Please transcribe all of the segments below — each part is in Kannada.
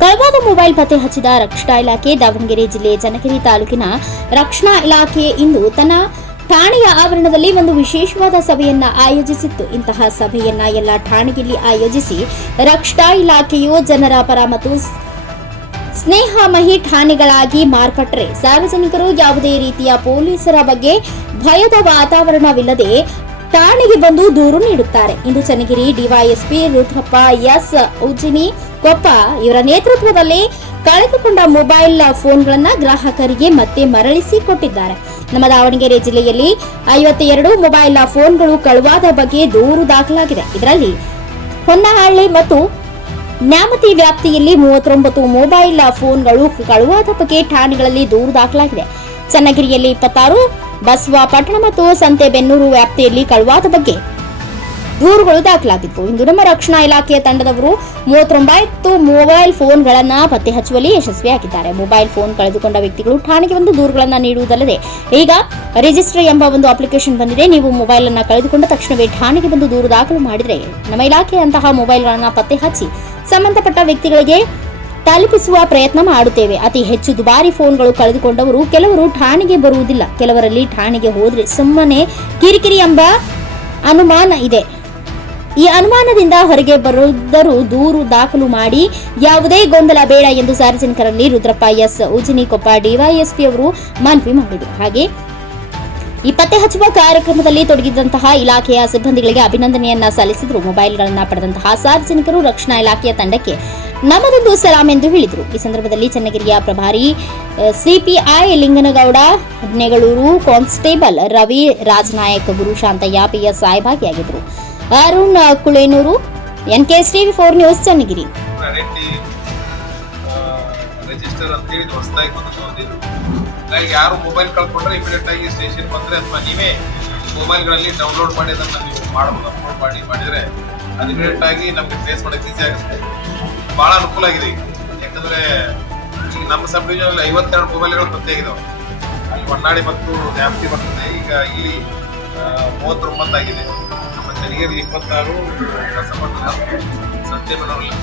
ಕಳವಾದ ಮೊಬೈಲ್ ಪತ್ತೆ ಹಚ್ಚಿದ ರಕ್ಷಣಾ ಇಲಾಖೆ ದಾವಣಗೆರೆ ಜಿಲ್ಲೆ ಚನ್ನಗಿರಿ ತಾಲೂಕಿನ ರಕ್ಷಣಾ ಇಲಾಖೆ ಇಂದು ತನ್ನ ಠಾಣೆಯ ಆವರಣದಲ್ಲಿ ಒಂದು ವಿಶೇಷವಾದ ಸಭೆಯನ್ನ ಆಯೋಜಿಸಿತ್ತು. ಇಂತಹ ಸಭೆಯನ್ನ ಎಲ್ಲ ಠಾಣೆಯಲ್ಲಿ ಆಯೋಜಿಸಿ ರಕ್ಷಣಾ ಇಲಾಖೆಯು ಜನರ ಪರ ಮತ್ತು ಸ್ನೇಹಮಹಿ ಠಾಣೆಗಳಾಗಿ ಮಾರ್ಪಟ್ಟರೆ ಸಾರ್ವಜನಿಕರು ಯಾವುದೇ ರೀತಿಯ ಪೊಲೀಸರ ಬಗ್ಗೆ ಭಯದ ವಾತಾವರಣವಿಲ್ಲದೆ ಠಾಣೆಗೆ ಬಂದು ದೂರು ನೀಡುತ್ತಾರೆ. ಇಂದು ಚನ್ನಗಿರಿ ಡಿವೈಎಸ್ಪಿ ರುದ್ರಪ್ಪ, ಎಸ್ ಉಜಿನಿ ಕೊಪ್ಪ ಇವರ ನೇತೃತ್ವದಲ್ಲಿ ಕಳೆದುಕೊಂಡ ಮೊಬೈಲ್ ಫೋನ್ಗಳನ್ನ ಗ್ರಾಹಕರಿಗೆ ಮತ್ತೆ ಮರಳಿಸಿ ಕೊಟ್ಟಿದ್ದಾರೆ. ನಮ್ಮ ದಾವಣಗೆರೆ ಜಿಲ್ಲೆಯಲ್ಲಿ ಐವತ್ತೆರಡು ಮೊಬೈಲ್ ಫೋನ್ಗಳು ಕಳುವಾದ ಬಗ್ಗೆ ದೂರು ದಾಖಲಾಗಿದೆ. ಇದರಲ್ಲಿ ಹೊನ್ನಹಳ್ಳಿ ಮತ್ತು ನ್ಯಾಮತಿ ವ್ಯಾಪ್ತಿಯಲ್ಲಿ ಮೂವತ್ತೊಂಬತ್ತು ಮೊಬೈಲ್ ಫೋನ್ಗಳು ಕಳುವಾದ ಬಗ್ಗೆ ಠಾಣೆಗಳಲ್ಲಿ ದೂರು ದಾಖಲಾಗಿದೆ. ಚನ್ನಗಿರಿಯಲ್ಲಿ ಇಪ್ಪತ್ತಾರು ಬಸವಾಪಟ್ಟಣ ಮತ್ತು ಸಂತೆಬೆನ್ನೂರು ವ್ಯಾಪ್ತಿಯಲ್ಲಿ ಕಳುವಾದ ಬಗ್ಗೆ ದೂರುಗಳು ದಾಖಲಾಗಿತ್ತು ಇಂದು ನಮ್ಮ ರಕ್ಷಣಾ ಇಲಾಖೆಯ ತಂಡದವರು ಮೂವತ್ತೊಂಬತ್ತು ಮೊಬೈಲ್ ಫೋನ್ಗಳನ್ನು ಪತ್ತೆ ಹಚ್ಚುವಲ್ಲಿ ಯಶಸ್ವಿಯಾಗಿದ್ದಾರೆ. ಮೊಬೈಲ್ ಫೋನ್ ಕಳೆದುಕೊಂಡ ವ್ಯಕ್ತಿಗಳು ಠಾಣೆಗೆ ಒಂದು ದೂರುಗಳನ್ನು ನೀಡುವುದಲ್ಲದೆ, ಈಗ ರಿಜಿಸ್ಟರ್ ಎಂಬ ಒಂದು ಅಪ್ಲಿಕೇಶನ್ ಬಂದಿದೆ. ನೀವು ಮೊಬೈಲ್ ಅನ್ನು ಕಳೆದುಕೊಂಡ ತಕ್ಷಣವೇ ಠಾಣೆಗೆ ಬಂದು ದೂರು ದಾಖಲು ಮಾಡಿದರೆ, ನಮ್ಮ ಇಲಾಖೆಯಂತಹ ಮೊಬೈಲ್ಗಳನ್ನು ಪತ್ತೆ ಹಚ್ಚಿ ಸಂಬಂಧಪಟ್ಟ ವ್ಯಕ್ತಿಗಳಿಗೆ ತಲುಪಿಸುವ ಪ್ರಯತ್ನ ಮಾಡುತ್ತೇವೆ. ಅತಿ ಹೆಚ್ಚು ದುಬಾರಿ ಫೋನ್ಗಳು ಕಳೆದುಕೊಂಡವರು ಕೆಲವರು ಠಾಣೆಗೆ ಬರುವುದಿಲ್ಲ. ಕೆಲವರಲ್ಲಿ ಠಾಣೆಗೆ ಹೋದ್ರೆ ಸುಮ್ಮನೆ ಕಿರಿಕಿರಿ ಎಂಬ ಅನುಮಾನ ಇದೆ. ಈ ಅನುಮಾನದಿಂದ ಹೊರಗೆ ಬರುವುದರು ದೂರು ದಾಖಲು ಮಾಡಿ ಯಾವುದೇ ಗೊಂದಲ ಬೇಡ ಎಂದು ಸಾರ್ವಜನಿಕರಲ್ಲಿ ರುದ್ರಪ್ಪ ಎಸ್. ಉಜಿನಿಕೊಪ್ಪ, ಡಿವೈಎಸ್ಪಿ ಅವರು ಮನವಿ ಮಾಡಿದರು. ಹಾಗೆ ಈ ಪತ್ತೆ ಹಚ್ಚುವ ಕಾರ್ಯಕ್ರಮದಲ್ಲಿ ತೊಡಗಿದ್ದಂತಹ ಇಲಾಖೆಯ ಸಿಬ್ಬಂದಿಗಳಿಗೆ ಅಭಿನಂದನೆಯನ್ನ ಸಲ್ಲಿಸಿದರು. ಮೊಬೈಲ್ಗಳನ್ನ ಪಡೆದಂತಹ ಸಾರ್ವಜನಿಕರು ರಕ್ಷಣಾ ಇಲಾಖೆಯ ತಂಡಕ್ಕೆ ನಮ್ಮದೊಂದು ಸಲಾಂ ಎಂದು ಹೇಳಿದರು. ಈ ಸಂದರ್ಭದಲ್ಲಿ ಚನ್ನಗಿರಿಯ ಪ್ರಭಾರಿ CPI Linganagowda Negaluru constable Ravi Rajanayak Guru Shantayya PSI ಭಾಗಿಯಾಗಿದ್ದರು Arun Kulenuru NKS TV four news Channagiri. Register ಅಂತ ಹೇಳಿ ಹೊಸದಾಗಿ ಬಂದದ್ದು ಒಂದಿದು ಹಾಗಾಗಿ ಯಾರು ಮೊಬೈಲ್ ಕಳ್ಕೊಂಡ್ರೆ ಇಮಿಡಿಯೇಟ್ ಆಗಿ ಸ್ಟೇಷನ್ ಬಂದ್ರೆ ಅಥವಾ ನೀವೇ ಮೊಬೈಲ್ಗಳಲ್ಲಿ ಡೌನ್ಲೋಡ್ ಮಾಡಿ ಅದನ್ನ ನೀವು ಮಾಡ್ಬೋದು ಅಪ್ಲೋಡ್ ಮಾಡಿ ಮಾಡಿದ್ರೆ ಅದು ಇಮಿಡಿಯೇಟ್ ಆಗಿ ನಮಗೆ ಟ್ರೇಸ್ ಮಾಡಕ್ಕೆ ಈಸಿ ಆಗುತ್ತೆ. ಬಹಳ ಅನುಕೂಲ ಆಗಿದೆ. ಯಾಕಂದ್ರೆ ಈಗ ನಮ್ಮ ಸಬ್ ಡಿವಿಷನ್ ಐವತ್ತೆರಡು ಮೊಬೈಲ್ಗಳು ಪತ್ತೆಯಾಗಿದ್ದಾವೆ ಅಲ್ಲಿ ಹೊನ್ನಾಳಿ ಮತ್ತು ನ್ಯಾಪ್ತಿ ಬರ್ತದೆ. ಈಗ ಇಲ್ಲಿ ಮೂವತ್ತೊಂಬತ್ತಾಗಿದೆ ನಮ್ಮ ಚನ್ನಗಿರಿ ಇಪ್ಪತ್ತಾರು ಕಸಪಟ್ಟಣ ಮನೋರಲ್ಲಿ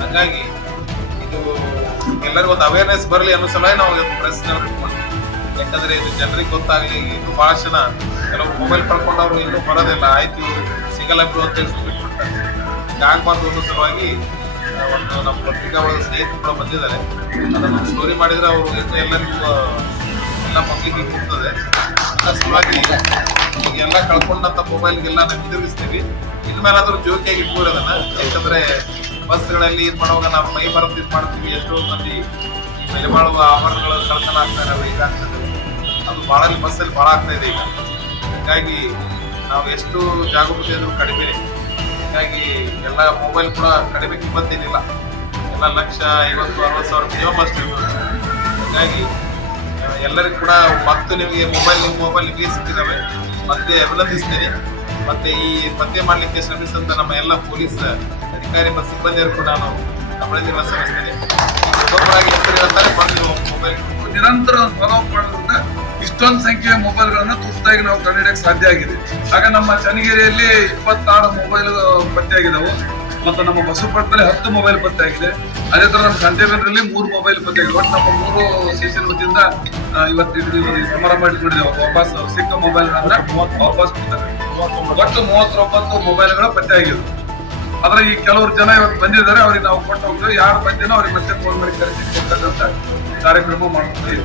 ಹಾಗಾಗಿ ಇದು ಎಲ್ಲರಿಗೂ ಒಂದು ಅವೇರ್ನೆಸ್ ಬರಲಿ ಅನ್ನೋ ಸಲ ನಾವು ಪ್ರೆಸ್ ಯಾಕಂದ್ರೆ ಇದು ಜನರಿಗೆ ಗೊತ್ತಾಗಲಿ ಇನ್ನೂ ಭಾಳ ಜನ ಕೆಲವು ಮೊಬೈಲ್ ಕಳ್ಕೊಂಡವ್ರು ಇನ್ನೂ ಬರೋದಿಲ್ಲ. ಆಯ್ತು ಸಿಗಲ್ಲ ಬಿಡು ಅಂತ ಹೇಳಿ ಬಿಟ್ಬಿಡ್ತಾರೆ. ಹಿಂಗಾಗಬಾರ್ದು ಅನ್ನೋ ಸಲುವಾಗಿ ಒಂದು ನಮ್ಮ ಪತ್ರಿಕಾ ಒಳಗೆ ಸ್ನೇಹಿತರು ಕೂಡ ಬಂದಿದ್ದಾರೆ. ಅದನ್ನು ಸ್ಟೋರಿ ಮಾಡಿದರೆ ಅವರು ಎಲ್ಲರಿಗೂ ಎಲ್ಲ ಪಬ್ಲಿಕ್ಗೆ ಹೋಗ್ತದೆ ಅದರ ಸಲುವಾಗಿ ಈಗ ಎಲ್ಲ ಕಳ್ಕೊಂಡಂತ ಮೊಬೈಲ್ಗೆಲ್ಲ ನಾವು ಹಿಂದಿರುಗಿಸ್ತೀವಿ ಇನ್ಮೇಲಾದರೂ ಜೋಕಿಯಾಗಿ ಇಟ್ಕೊರಿ ಅದನ್ನ ಯಾಕಂದ್ರೆ ಬಸ್ಗಳಲ್ಲಿ ಇದು ಮಾಡುವಾಗ ನಾವು ಮೈ ಬರೋದು ಇದು ಮಾಡ್ತೀವಿ. ಎಷ್ಟೋ ಮಂದಿ ಬೆಲೆ ಮಾಡುವ ಆಭರಣಗಳು ಕಳ್ತನ ಆಗ್ತಾ ಆಗ್ತದೆ. ಅದು ಭಾಳ ಬಸ್ಸಲ್ಲಿ ಭಾಳ ಆಗ್ತಾ ಇದೆ ಈಗ. ಹೀಗಾಗಿ ನಾವು ಎಷ್ಟು ಜಾಗೃತಿ ಅಂದರೂ ಕಡಿಮೆ ಎಲ್ಲ ಮೊಬೈಲ್ ಕೂಡ ಕಡಿಮೆ ಕಿಮ್ಮತ್ತೇನಿಲ್ಲ ಎಲ್ಲ ಲಕ್ಷ ಐವತ್ತು, ಅರವತ್ತು ಸಾವಿರ ಮಿನಿಮಮ್ ಅಷ್ಟು ಹಾಗಾಗಿ ಎಲ್ಲರಿಗೂ ಕೂಡ ಮತ್ತು ನಿಮಗೆ ಮೊಬೈಲ್ ನಿಮ್ಮ ಮೊಬೈಲ್ ನಿಮಗೆ ಸಿಕ್ಕಿದ್ದಾವೆ ಮತ್ತೆ ಅಭಿನಂದಿಸ್ತೇನೆ. ಮತ್ತೆ ಈ ಪತ್ತೆ ಮಾಡಲಿಕ್ಕೆ ಶ್ರಮಿಸಿದಂತ ನಮ್ಮ ಎಲ್ಲ ಪೊಲೀಸ್ ಅಧಿಕಾರಿ ಮತ್ತು ಸಿಬ್ಬಂದಿಯರು ಕೂಡ ನಾನು ಗಮನದಿಂದ ಸಲ್ಲಿಸ್ತೇನೆ. ಒಬ್ಬೊಬ್ಬರಾಗಿ ಹೆಸರು ಹೇಳ್ತಾರೆ ಮೊಬೈಲ್ ನಿರಂತರ ಫಾಲೋ ಮಾಡೋದ್ರಿಂದ ಇಷ್ಟೊಂದು ಸಂಖ್ಯೆಯ ಮೊಬೈಲ್ಗಳನ್ನ ತುರ್ತಾಗಿ ನಾವು ಕಂಡುಹಿಡಿಯಕ್ಕೆ ಸಾಧ್ಯ ಆಗಿದೆ. ಆಗ ನಮ್ಮ ಚನ್ನಗಿರಿಯಲ್ಲಿ ಇಪ್ಪತ್ತಾರು ಮೊಬೈಲ್ ಪತ್ತೆಯಾಗಿದ್ದಾವೆ ಮತ್ತು ನಮ್ಮ ಬಸವಪಟ್ಟಣದಲ್ಲಿ ಹತ್ತು ಮೊಬೈಲ್ ಪತ್ತೆ ಆಗಿದೆ. ಅದೇ ತರ ನಮ್ಮ ಸಂತೆಬೆನ್ನೂರಲ್ಲಿ ಮೂರು ಮೊಬೈಲ್ ಪತ್ತೆ ಆಗಿದೆ. ಒಟ್ಟು ನಮ್ಮ ಮೂರು ಸೀಸನ್ ವತಿಯಿಂದ ಇವತ್ತು ಸಮಾರಂಭ ಇಟ್ಕೊಂಡಿದ್ದೇವೆ ವಾಪಸ್, ಸಿಕ್ಕ ಮೊಬೈಲ್ಗಳನ್ನ ವಾಪಸ್ ಕೊಡ್ತಾರೆ. ಒಟ್ಟು ಮೂವತ್ತೊಂಬತ್ತು ಮೊಬೈಲ್ಗಳು ಪತ್ತೆ ಆಗಿದೆ ಆದ್ರೆ ಈ ಕೆಲವರು ಜನ ಇವತ್ತು ಬಂದಿದ್ದಾರೆ. ಅವ್ರಿಗೆ ನಾವು ಕೊಟ್ಟು ಹೋಗ್ತೀವಿ. ಯಾರು ಬಂದಿನೋ ಅವ್ರಿಗೆ ಮತ್ತೆ ಫೋನ್ ಮಾಡಿ ಕರೆಸಿ ಕಾರ್ಯಕ್ರಮ ಮಾಡ್ತೀವಿ